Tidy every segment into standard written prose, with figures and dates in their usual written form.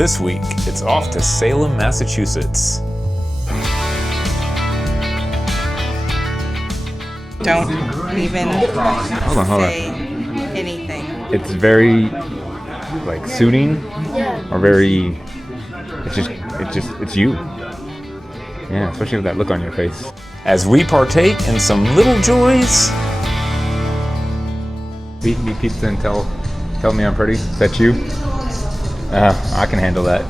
This week, it's off to Salem, Massachusetts. Don't even say anything. It's very like soothing, or very. It's you. Yeah, especially with that look on your face. As we partake in some little joys. Beat me pizza and tell me I'm pretty. Is that you? I can handle that.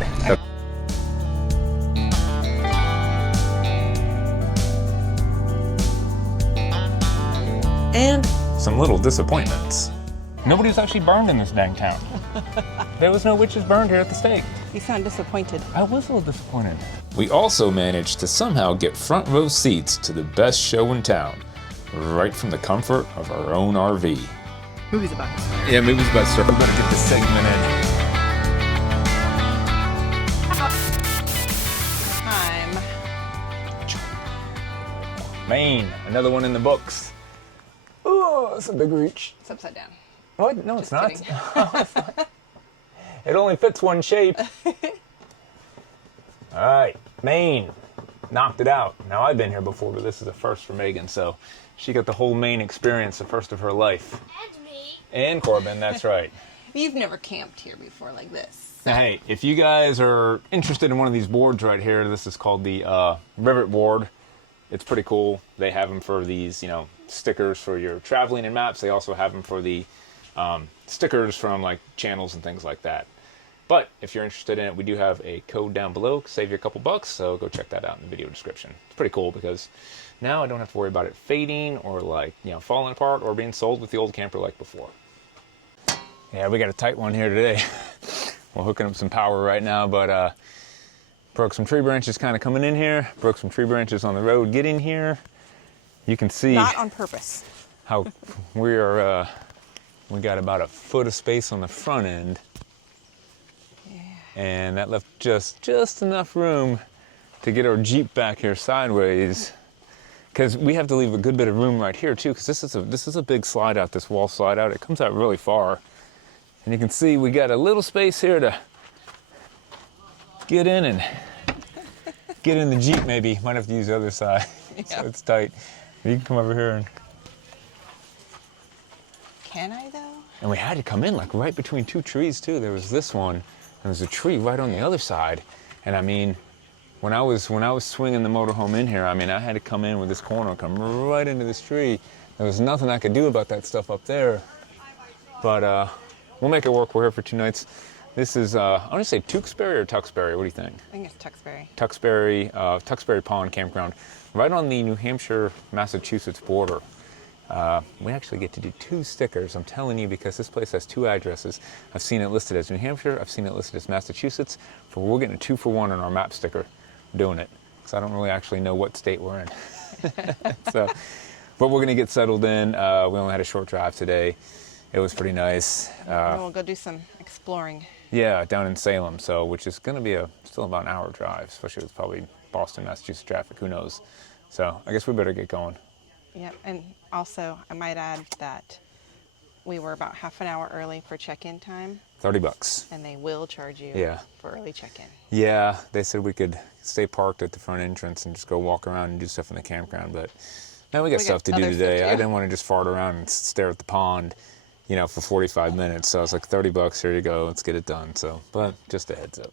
And some little disappointments. Nobody was actually burned in this dang town. There was no witches burned here at the stake. You sound disappointed. I was a little disappointed. We also managed to somehow get front row seats to the best show in town, right from the comfort of our own RV. Movies about this. Yeah, movies about surf. We're gonna get this segment in. Time. Maine, another one in the books. Oh, that's a big reach. It's upside down. What? No, it's Just not. It only fits one shape. All right, Maine, knocked it out. Now, I've been here before, but this is a first for Megan, so she got the whole Maine experience, the first of her life. And me. And Corbin, that's right. You've never camped here before like this. Now, hey, if you guys are interested in one of these boards right here, this is called the Rivet board. It's pretty cool. They have them for these, stickers for your traveling and maps. They also have them for the stickers from like channels and things like that. But if you're interested in it, we do have a code down below, save you a couple bucks, so go check that out in the video description. It's pretty cool because now I don't have to worry about it fading or like, falling apart or being sold with the old camper like before. Yeah, we got a tight one here today. We're hooking up some power right now, but broke some tree branches kind of coming in here, broke some tree branches on the road getting here. You can see Not on purpose. how we got about a foot of space on the front end. And that left just enough room to get our Jeep back here sideways. Because we have to leave a good bit of room right here too, because this is a big slide out, this wall slide out. It comes out really far. And you can see we got a little space here to get in and get in the Jeep maybe. Might have to use the other side. Yeah. So it's tight. You can come over here and... Can I though? And we had to come in like right between two trees too. There was this one, and there's a tree right on the other side. And I mean, when I was swinging the motorhome in here, I had to come in with this corner, come right into this tree. There was nothing I could do about that stuff up there. But we'll make it work. We're here for 2 nights. This is, I want to say Tewksbury or Tuxbury. What do you think? I think it's Tuxbury. Tuxbury Pond Campground, right on the New Hampshire-Massachusetts border. We actually get to do 2 stickers, I'm telling you, because this place has 2 addresses. I've seen it listed as New Hampshire, I've seen it listed as Massachusetts. We're getting a 2-for-1 on our map sticker, doing it. Because I don't really actually know what state we're in. But we're gonna get settled in. We only had a short drive today. It was pretty nice. And we'll go do some exploring. Yeah, down in Salem, which is gonna be still about an hour drive, especially with probably Boston, Massachusetts traffic, who knows. So I guess we better get going. Yep, and also I might add that we were about half an hour early for check-in time. $30. And they will charge you for early check-in. Yeah, they said we could stay parked at the front entrance and just go walk around and do stuff in the campground, but now we got stuff to do today. I didn't want to just fart around and stare at the pond, for 45 minutes. So I was like, $30, here you go, let's get it done. So, but just a heads up.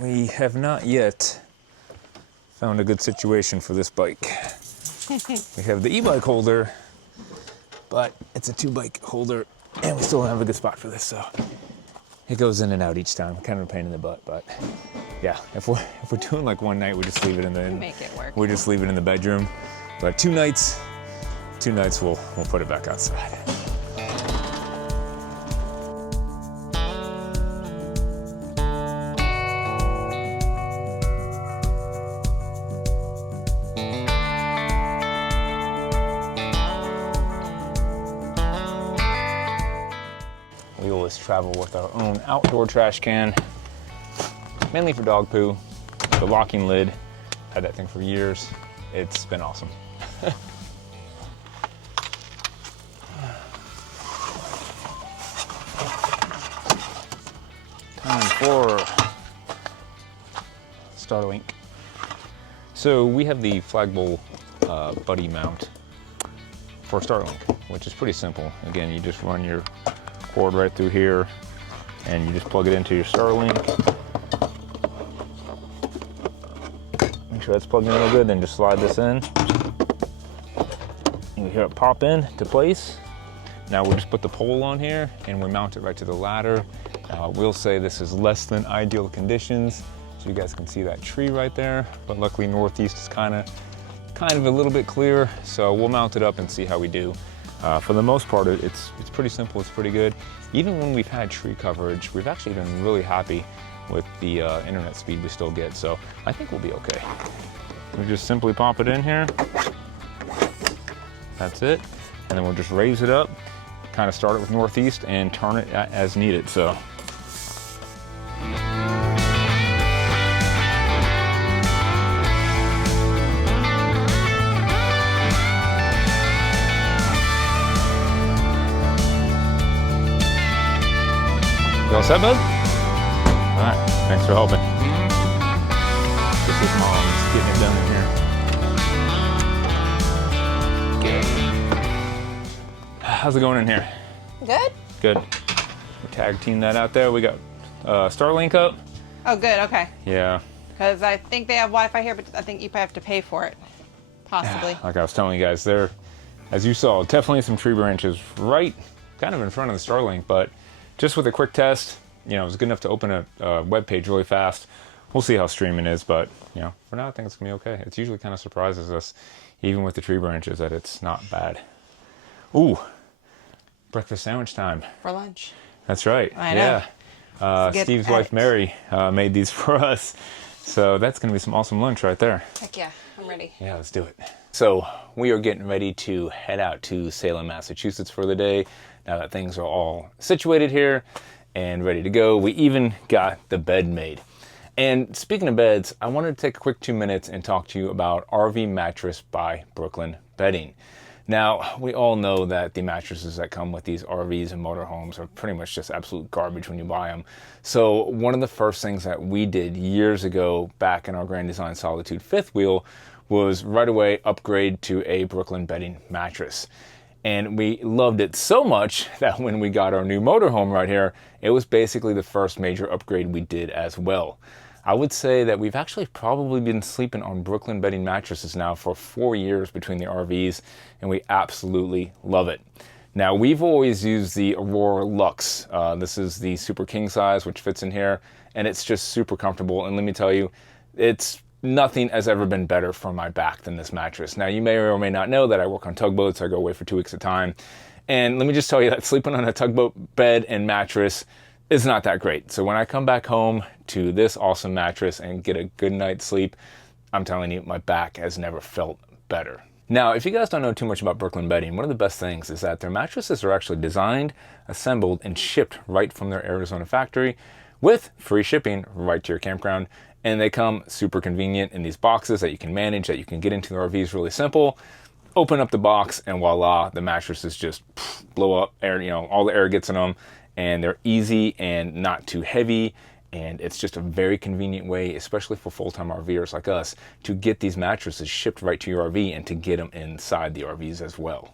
We have not yet found a good situation for this bike. We have the e-bike holder, but it's a 2-bike holder, and we still don't have a good spot for this, so it goes in and out each time. Kind of a pain in the butt, but yeah, if we're doing like one night, we just leave it in the Make it work. We just leave it in the bedroom. But 2 nights we'll put it back outside. We always travel with our own outdoor trash can, mainly for dog poo. The locking lid, had that thing for years. It's been awesome. Time for Starlink. So we have the flagpole buddy mount for Starlink, which is pretty simple. Again, you just run your cord right through here and you just plug it into your Starlink. Make sure that's plugged in real good, then just slide this in. You hear it pop in to place. Now we'll just put the pole on here and we mount it right to the ladder. We'll say this is less than ideal conditions, so you guys can see that tree right there, but luckily northeast is kind of a little bit clear, so we'll mount it up and see how we do. For the most part, it's pretty simple, it's pretty good. Even when we've had tree coverage, we've actually been really happy with the internet speed we still get, so I think we'll be okay. We just simply pop it in here. That's it. And then we'll just raise it up, kind of start it with northeast and turn it as needed, so. You all set, bud? All right, thanks for helping. This is Mom's getting it done in here. Good. How's it going in here? Good? Good. We tag team that out there. We got Starlink up. Oh, good, okay. Yeah. Because I think they have Wi-Fi here, but I think you probably have to pay for it, possibly. Like I was telling you guys, there, as you saw, definitely some tree branches right kind of in front of the Starlink, but just with a quick test, you know, it was good enough to open a web page really fast. We'll see how streaming is, but, you know, for now I think it's gonna be okay. It usually kind of surprises us, even with the tree branches, that it's not bad. Ooh, breakfast sandwich time. For lunch. That's right, I know. Yeah. Steve's wife, Mary, made these for us. So that's gonna be some awesome lunch right there. Heck yeah, I'm ready. Yeah, let's do it. So we are getting ready to head out to Salem, Massachusetts for the day. Now that things are all situated here and ready to go, we even got the bed made. And speaking of beds, I wanted to take a quick 2 minutes and talk to you about RV Mattress by Brooklyn Bedding. Now, we all know that the mattresses that come with these RVs and motorhomes are pretty much just absolute garbage when you buy them. So one of the first things that we did years ago back in our Grand Design Solitude fifth wheel was right away upgrade to a Brooklyn Bedding mattress. And we loved it so much that when we got our new motorhome right here, it was basically the first major upgrade we did as well. I would say that we've actually probably been sleeping on Brooklyn Bedding mattresses now for 4 years between the RVs, and we absolutely love it. Now, we've always used the Aurora Luxe. This is the super king size, which fits in here, and it's just super comfortable. And let me tell you, nothing has ever been better for my back than this mattress. Now, you may or may not know that I work on tugboats. I go away for 2 weeks at a time. And let me just tell you that sleeping on a tugboat bed and mattress is not that great. So when I come back home to this awesome mattress and get a good night's sleep, I'm telling you, my back has never felt better. Now, if you guys don't know too much about Brooklyn Bedding, one of the best things is that their mattresses are actually designed, assembled, and shipped right from their Arizona factory with free shipping right to your campground. And they come super convenient in these boxes that you can manage, that you can get into the RVs really simple. Open up the box and voila, the mattresses just blow up, air, you know, all the air gets in them, and they're easy and not too heavy. And it's just a very convenient way, especially for full-time RVers like us, to get these mattresses shipped right to your RV and to get them inside the RVs as well.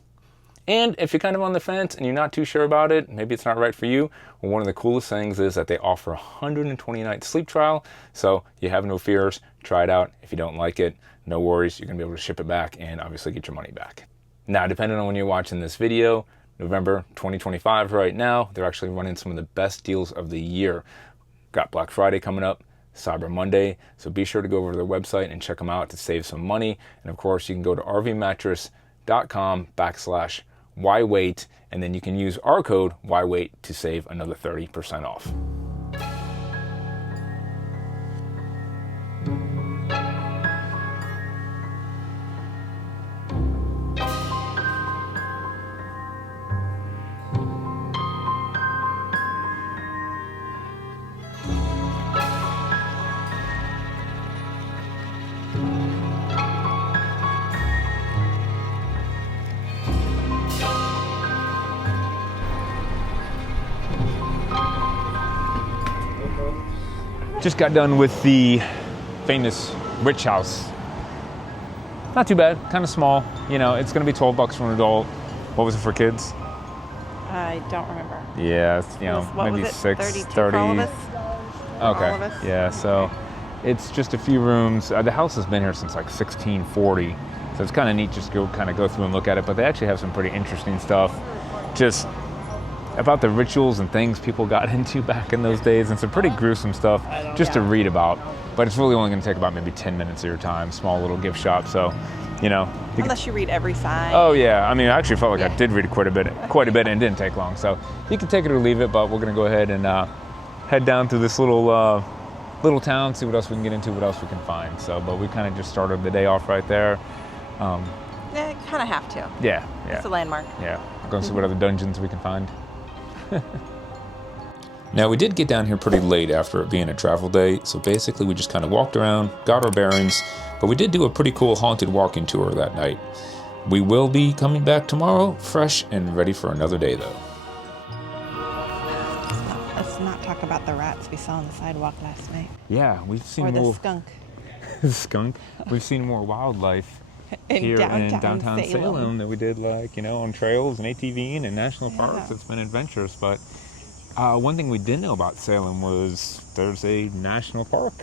And if you're kind of on the fence and you're not too sure about it, maybe it's not right for you, well, one of the coolest things is that they offer a 120-night sleep trial. So you have no fears, try it out. If you don't like it, no worries, you're gonna be able to ship it back and obviously get your money back. Now, depending on when you're watching this video, November 2025 right now, they're actually running some of the best deals of the year. Got Black Friday coming up, Cyber Monday, so be sure to go over to their website and check them out to save some money. And of course, you can go to rvmattress.com/whywait, and then you can use our code whywait to save another 30% off. Just got done with the famous rich house. Not too bad, kind of small. You know, it's gonna be $12 for an adult. What was it for kids? I don't remember. Yeah, it's, you know, What maybe was it? 30. For all of us? Okay. All of us? Yeah, so it's just a few rooms. The house has been here since like 1640, so it's kind of neat just to go through and look at it. But they actually have some pretty interesting stuff, just about the rituals and things people got into back in those days, and some pretty gruesome stuff just to read about. But it's really only going to take about maybe 10 minutes of your time. Small little gift shop, so you know. Unless you read every sign. Oh yeah, I mean, I actually felt like I did read quite a bit, and it didn't take long. So you can take it or leave it. But we're going to go ahead and head down through this little town, see what else we can get into, what else we can find. So, but we kind of just started the day off right there. Yeah, kind of have to. Yeah. It's a landmark. Yeah, we're going to see what other dungeons we can find. Now, we did get down here pretty late after it being a travel day, so basically we just kind of walked around, got our bearings, but we did do a pretty cool haunted walking tour that night. We will be coming back tomorrow, fresh and ready for another day though. Let's not talk about the rats we saw on the sidewalk last night. Yeah, we've seen Or the more skunk. the skunk. We've seen more wildlife here in downtown Salem than we did, like, you know, on trails and ATVing and national parks. It's been adventurous. But one thing we didn't know about Salem was there's a national park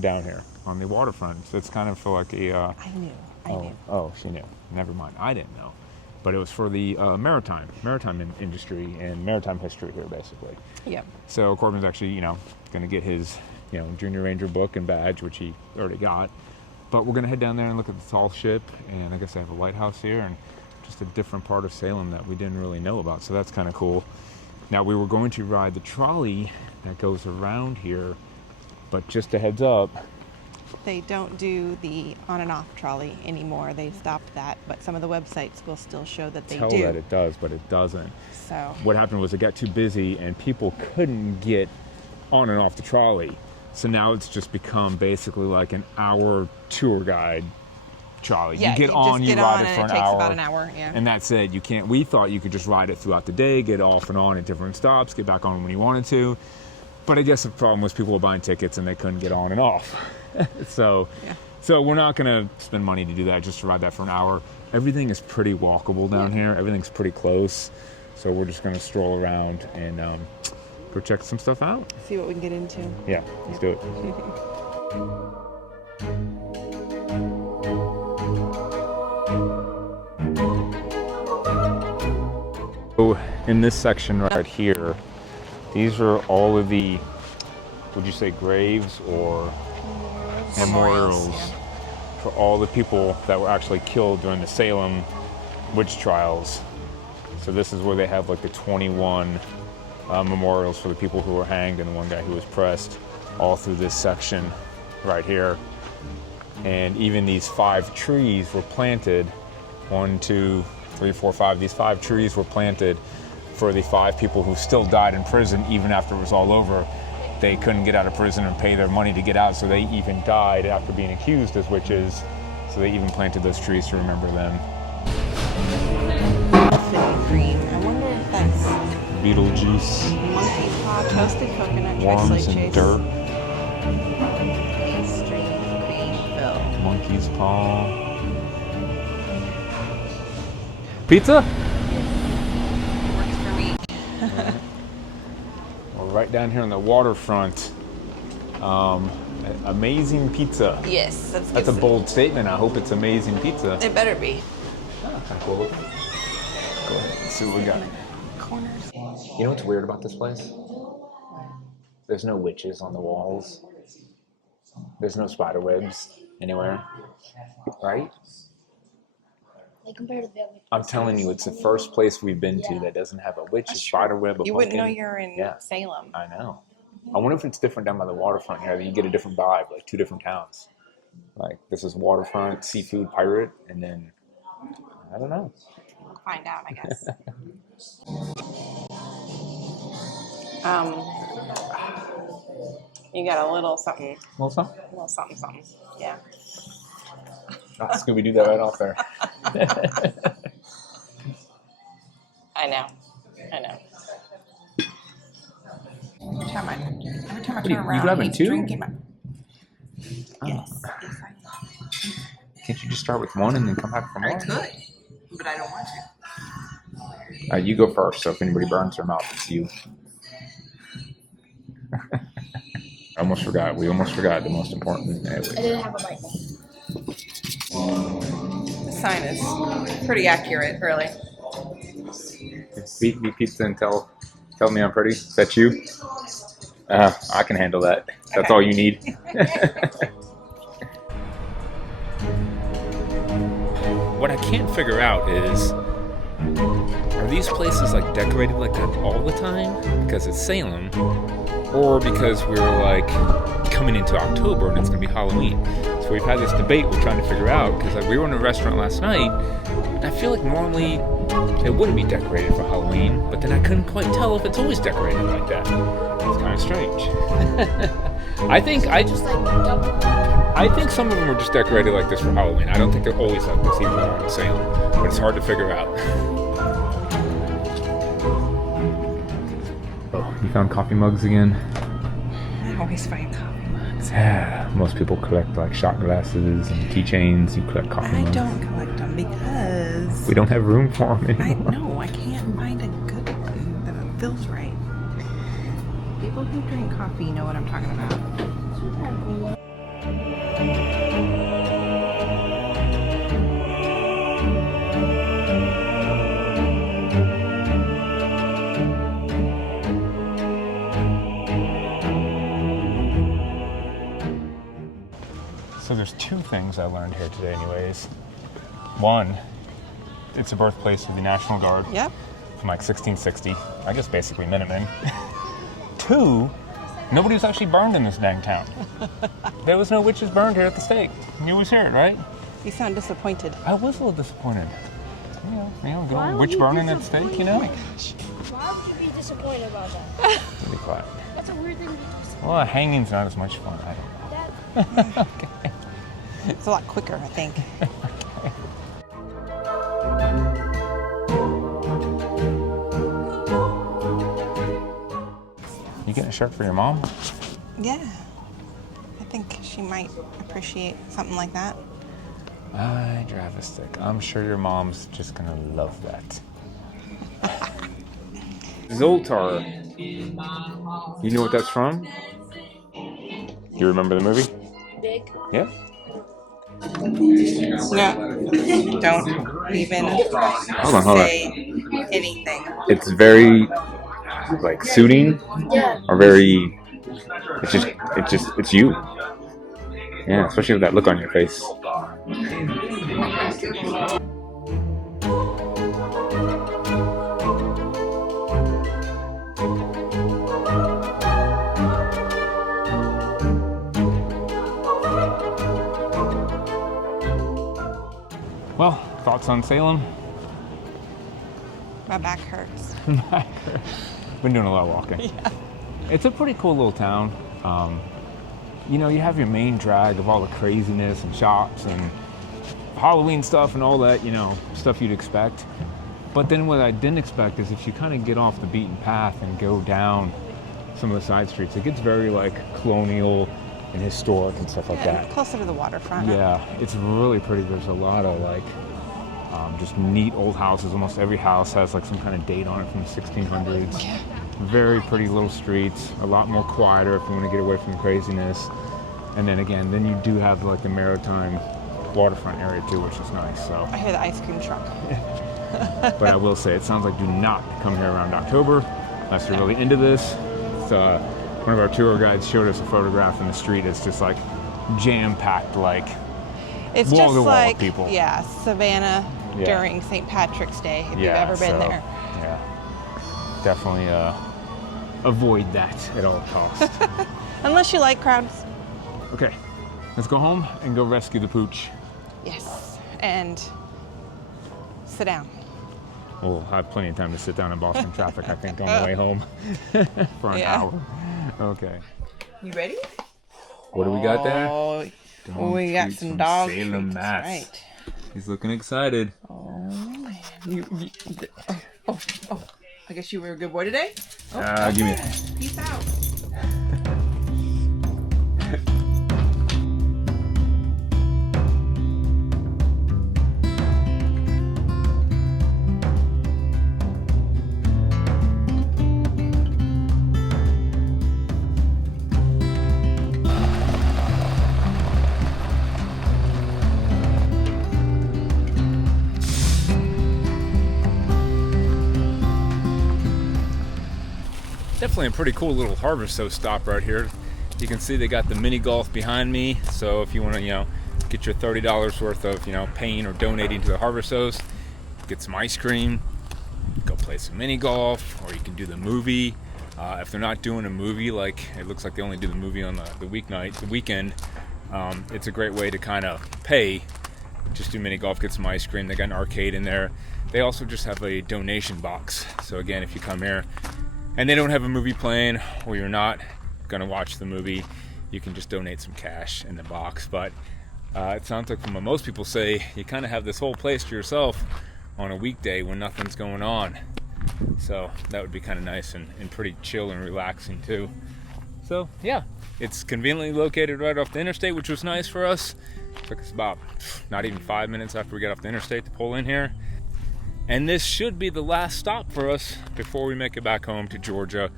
down here on the waterfront. It's kind of for like a I knew. Oh, she knew. Never mind, I didn't know. But it was for the maritime industry and maritime history here, basically. Yep. So Corbin's actually, you know, going to get his, you know, Junior Ranger book and badge, which he already got. But we're going to head down there and look at the tall ship, and I guess they have a lighthouse here, and just a different part of Salem that we didn't really know about. So that's kind of cool. Now, we were going to ride the trolley that goes around here, but just a heads up. They don't do the on and off trolley anymore. They stopped that, but some of the websites will still show that they do. Tell that it does, but it doesn't. So what happened was it got too busy and people couldn't get on and off the trolley. So now it's just become basically like an hour tour guide trolley. yeah, you get on, you ride it for an takes hour. about an hour. Yeah. And that's it. You can't. We thought you could just ride it throughout the day, get off and on at different stops, get back on when you wanted to. But I guess the problem was people were buying tickets and they couldn't get on and off. So we're not going to spend money to do that, just to ride that for an hour. Everything is pretty walkable down here. Everything's pretty close. So we're just going to stroll around and go check some stuff out. See what we can get into. Yeah, let's do it. So in this section right here, these are all of the, would you say graves or memorials for all the people that were actually killed during the Salem witch trials. So this is where they have like the 21 memorials for the people who were hanged and the one guy who was pressed, all through this section right here. And even these 5 trees were planted, 1, 2, 3, 4, 5. These 5 trees were planted for the 5 people who still died in prison even after it was all over. They couldn't get out of prison and pay their money to get out, so they even died after being accused as witches. So they even planted those trees to remember them. Cream. I wonder if that's Beetlejuice. monkey paw, toasted coconut, Worms tri-slate and chase. dirt. Pastry, cream fill. Monkey's paw. Pizza? Works for me. We're right down here on the waterfront. Amazing pizza. Yes, That's a bold statement. I hope it's amazing pizza. It better be. Kind of cool looking. Go ahead. Let's see what we got. Corners. You know what's weird about this place? There's no witches on the walls. There's no spider webs anywhere. Right? Like compared to the other. I'm telling you, it's the first place we've been to that doesn't have a witch, a spider web, a You wouldn't know pumpkin. you're in Salem. I know. I wonder if it's different down by the waterfront here. You get a different vibe, like 2 different towns. Like this is waterfront, seafood, pirate, and then I don't know. We'll find out, I guess. You got a little something. Well, something. A little something, something. Yeah. Scooby do that right off there. I know. Every time I turn around, grabbing he's 2? drinking my... Oh. Yes. Yes, I Can't you just start with one and then come back for am. I more? could, but I don't want to. You go first, so if anybody burns their mouth, it's you. I almost forgot. We almost forgot the most important. I didn't have a bite. The sign is pretty accurate, really. Beat me pizza and tell me I'm pretty. Is that you? I can handle that. That's Okay. all you need. What I can't figure out is, are these places like decorated like that all the time because it's Salem, or because we're like coming into October and it's gonna be Halloween? So we've had this debate we're trying to figure out, because like we were in a restaurant last night and I feel like normally it wouldn't be decorated for Halloween, but then I couldn't quite tell if it's always decorated like that. It's kind of strange. Just like double. I think some of them are just decorated like this for Halloween. I don't think they're always like this, even though they're on sale. But it's hard to figure out. Oh, you found coffee mugs again? I always find coffee mugs. Most people collect like shot glasses and keychains. You collect coffee I mugs. don't collect them because We don't have room for them I anymore. know I can't find a good one that feels right. People who drink coffee know what I'm talking about. So there's two things I learned here today anyways. One, it's the birthplace of the National Guard Yep. from like 1660. I guess basically Minutemen. Two, nobody was actually burned in this dang town. There was no witches burned here at the stake. You always hear it, right? You sound disappointed. I was a little disappointed. Why Going would witch you burning at the stake, you know? Why would you be disappointed about that? Really quiet. That's a weird thing to be disappointed Well, hanging's not as much fun. I don't know. about. It's a lot quicker, I think. You getting a shirt for your mom? Yeah. I think she might appreciate something like that. I drive a stick. I'm sure your mom's just gonna love that. Zoltar. You know what that's from? You remember the movie? Big. Yeah? No, don't even Hold on. say anything. It's very like suiting, Yeah. or very. It's you. Yeah, especially with that look on your face. Well, thoughts on Salem? My back hurts. Been doing a lot of walking. Yeah. It's a pretty cool little town. You know, you have your main drag of all the craziness and shops and Halloween stuff and all that, you know, stuff you'd expect. But then what I didn't expect is if you kind of get off the beaten path and go down some of the side streets, it gets very like colonial and historic and stuff like that. Closer to the waterfront. Yeah, it's really pretty. There's a lot of like just neat old houses. Almost every house has like some kind of date on it from the 1600s. Yeah. Very pretty little streets. A lot more quieter if you want to get away from the craziness. And then again, then you do have like the maritime waterfront area too, which is nice. So, I hear the ice cream truck. but I will say, it sounds like do not come here around October unless you're really into this. It's, one of our tour guides showed us a photograph in the street. It's just like jam-packed, like It's wall just to wall like, of people. yeah, Savannah Yeah. during St. Patrick's Day, if you've Yeah, ever been so, there. Yeah, definitely avoid that at all costs. Unless you like crowds. Okay, let's go home and go rescue the pooch. Yes. And sit down. We'll have plenty of time to sit down in Boston traffic, I think, on the way home for an Yeah. hour. Okay. You ready? What do we got there? Oh, Don't we got treat some some dog Salem treats. mats. Right. He's looking excited. Oh man. Oh. I guess you were a good boy today. Give me Peace out. definitely a pretty cool little Harvest stop right here. You can see they got the mini golf behind me. So if you want to, get your $30 worth of, paying or donating to the Harvest, get some ice cream, go play some mini golf, or you can do the movie. If they're not doing a movie, like it looks like they only do the movie on the weekend, it's a great way to kind of pay. Just do mini golf, get some ice cream. They got an arcade in there. They also just have a donation box. So again, if you come here and they don't have a movie playing, or you're not gonna watch the movie, you can just donate some cash in the box. But it sounds like from what most people say, you kind of have this whole place to yourself on a weekday when nothing's going on. So that would be kind of nice and pretty chill and relaxing too. So yeah, it's conveniently located right off the interstate, which was nice for us. It took us about not even 5 minutes after we got off the interstate to pull in here. And this should be the last stop for us before we make it back home to Georgia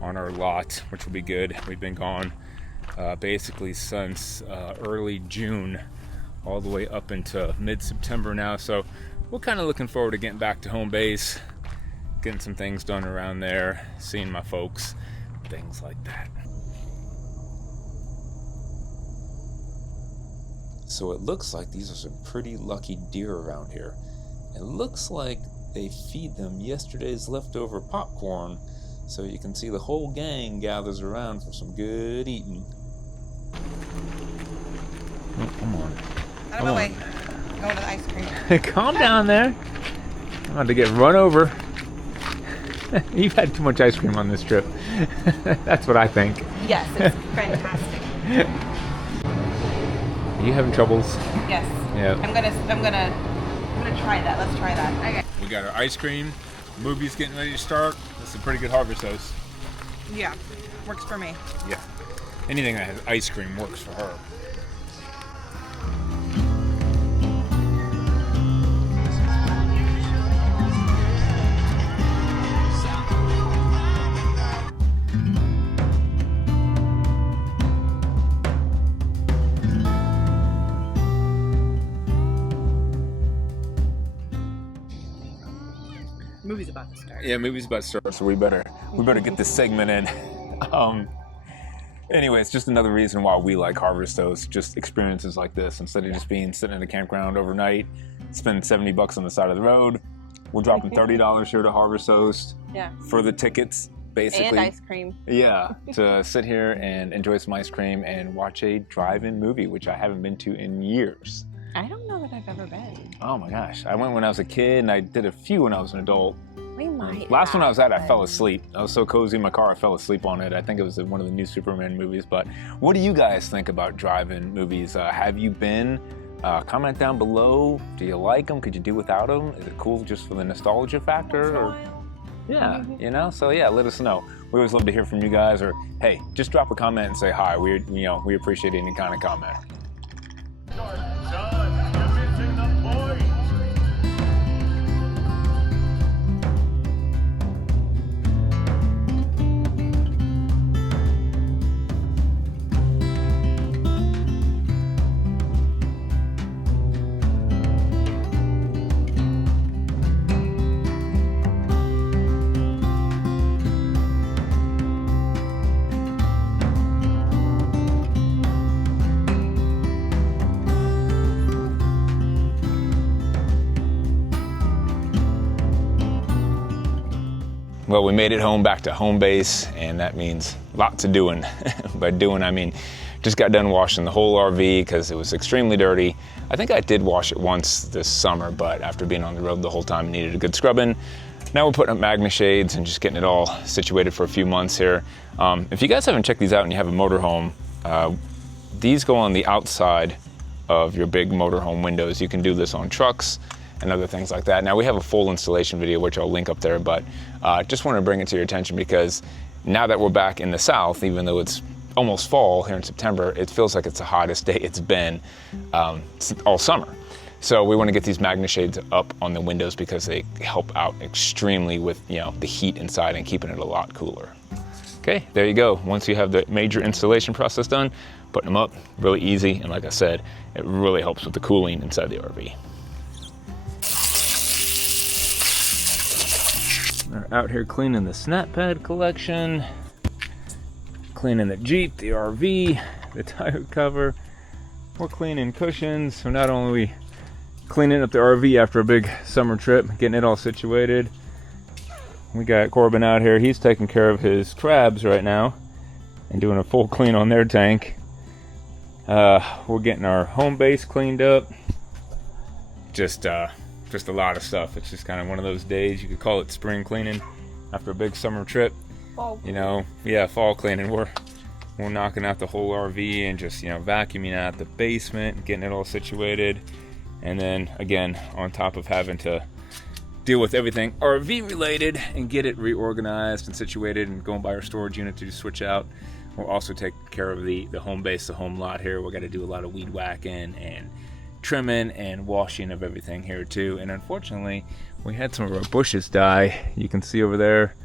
on our lot, which will be good. We've been gone basically since early June, all the way up into mid-September now. So we're kind of looking forward to getting back to home base, getting some things done around there, seeing my folks, things like that. So it looks like these are some pretty lucky deer around here. It looks like they feed them yesterday's leftover popcorn, so you can see the whole gang gathers around for some good eating. Oh, come on. Out of my way. Going to the ice cream. Calm down there. I'm about to get run over. You've had too much ice cream on this trip. That's what I think. Yes, it's fantastic. Are you having troubles? Yes. Yeah. I'm gonna try that. Let's try that. Okay. We got our ice cream. Movie's getting ready to start. That's a pretty good Harvest toast. Yeah, works for me. Yeah. Anything that has ice cream works for her. Movie's about to start. Yeah, movie's about to start, so we better get this segment in. Anyway, it's just another reason why we like Harvest Toast, just experiences like this. Instead of just being sitting in a campground overnight, spend $70 on the side of the road, we're dropping $30 here to Harvest Toast for the tickets, basically. And ice cream. Yeah, to sit here and enjoy some ice cream and watch a drive-in movie, which I haven't been to in years. I don't know that I've ever been. Oh my gosh, I went when I was a kid, and I did a few when I was an adult. We might. Last one I was at, I fell asleep. I was so cozy in my car, I fell asleep on it. I think it was one of the new Superman movies. But what do you guys think about drive-in movies? Have you been? Comment down below. Do you like them? Could you do without them? Is it cool just for the nostalgia factor? Or yeah, So yeah, let us know. We always love to hear from you guys. Or hey, just drop a comment and say hi. We appreciate any kind of comment. Well, we made it home, back to home base, and that means lots of doing. By doing, I mean just got done washing the whole RV because it was extremely dirty. I think I did wash it once this summer, but after being on the road the whole time, it needed a good scrubbing. Now we're putting up Magna shades and just getting it all situated for a few months here. If you guys haven't checked these out and you have a motorhome, these go on the outside of your big motorhome windows. You can do this on trucks and other things like that. Now we have a full installation video, which I'll link up there, but just wanted to bring it to your attention because now that we're back in the South, even though it's almost fall here in September, it feels like it's the hottest day it's been all summer. So we want to get these Magna shades up on the windows because they help out extremely with the heat inside and keeping it a lot cooler. Okay, there you go. Once you have the major installation process done, putting them up, really easy, and like I said, it really helps with the cooling inside the RV. We're out here cleaning the SNAPPAD collection, cleaning the Jeep, the RV, the tire cover. We're cleaning cushions. So not only are we cleaning up the RV after a big summer trip, getting it all situated, we got Corbin out here. He's taking care of his crabs right now and doing a full clean on their tank. We're getting our home base cleaned up. Just a lot of stuff. It's just kind of one of those days. You could call it spring cleaning after a big summer trip. Fall. You know, yeah, fall cleaning. We're knocking out the whole RV and just, you know, vacuuming out the basement, getting it all situated. And then again, on top of having to deal with everything RV related and get it reorganized and situated and going by our storage unit to switch out. We'll also take care of the home base, the home lot here. We're got to do a lot of weed whacking and trimming and washing of everything here too. And unfortunately, we had some of our bushes die. You can see over there,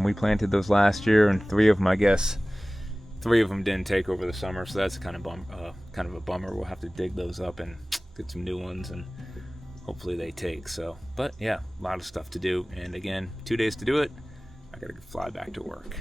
we planted those last year, and 3 of them, I guess, 3 of them didn't take over the summer. So that's kind of a bummer. We'll have to dig those up and get some new ones, and hopefully they take. So, but yeah, a lot of stuff to do. And again, 2 days to do it. I gotta fly back to work.